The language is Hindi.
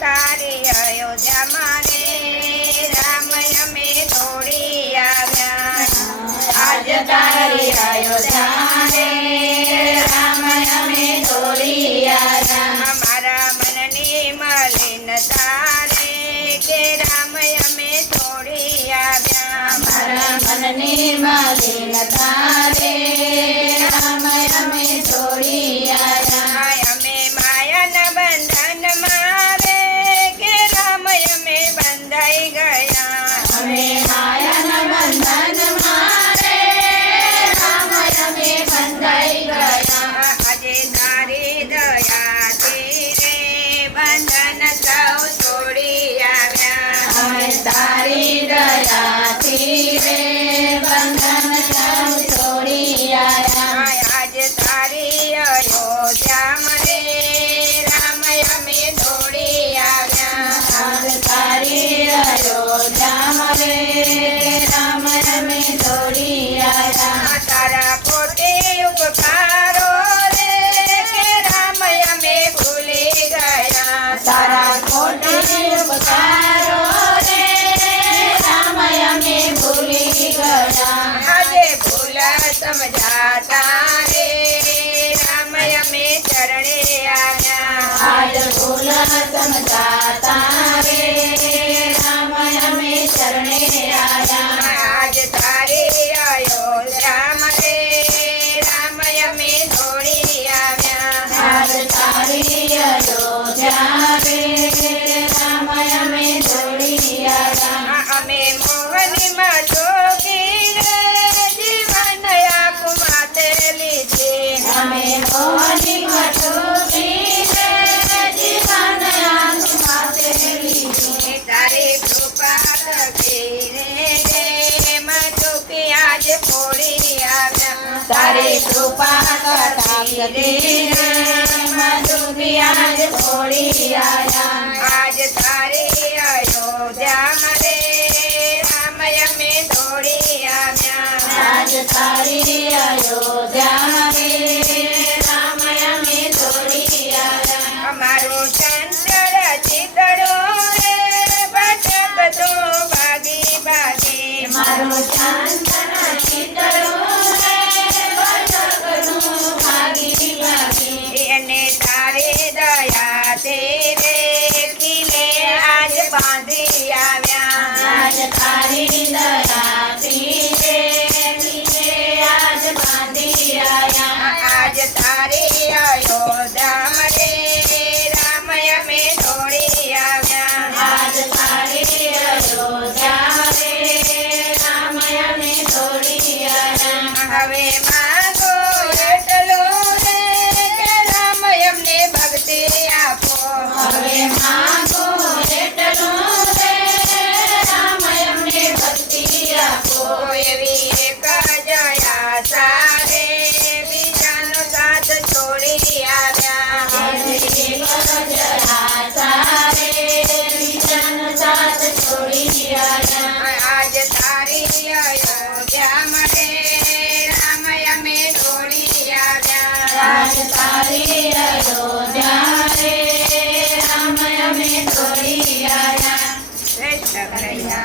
તારી અયોધ્યામાં રે રામ અમે દોડી આવ્યા. આજ તારી અયોધ્યા રે રામ અમારા મનની મલિનતા રે કે રામ અમે દોડી આવ્યા. મારા તારી દયાથી રે બંધન સૌ છોડી આવ્યા આજ તારી અયોધ્યામાં રે રામ અમે દોડી આવ્યા તારી અયોધ્યામાં રે समझाता रे रामय में चरणे आया। हाल समझाता रे रामय में चरणे आया। आज तारे आयो। राम रे रामय में धोड़ी आया। आज तारे आयो रे रामय में धोड़ी आया। हाँ, हमें मोहन मल તારી કૃપા થકી રે મધુકી આજ ફોડી આવ્યા તારી કૃપા કટાક્ષ રે મધુકી આજ છોડી આવ્યા આજ તારી અયોધ્યામાં રે રામ અમે દોડી આવ્યા આજ તારી અયોધ્યા રે 三十的计。આવ્યા હવે માંગો એટલું રે કે રામ અમને ભક્તિ આપો હવે માંગો એટલું રે રામ અમને ભક્તિ આપો એવી એક જયા સારે બીજાનો સાથ છોડી આવ્યા એવી જરા સારે બીજાનો સાથ છોડી આવ્યા આજ તારી અયોધ્યામાં રે તારી રડો જા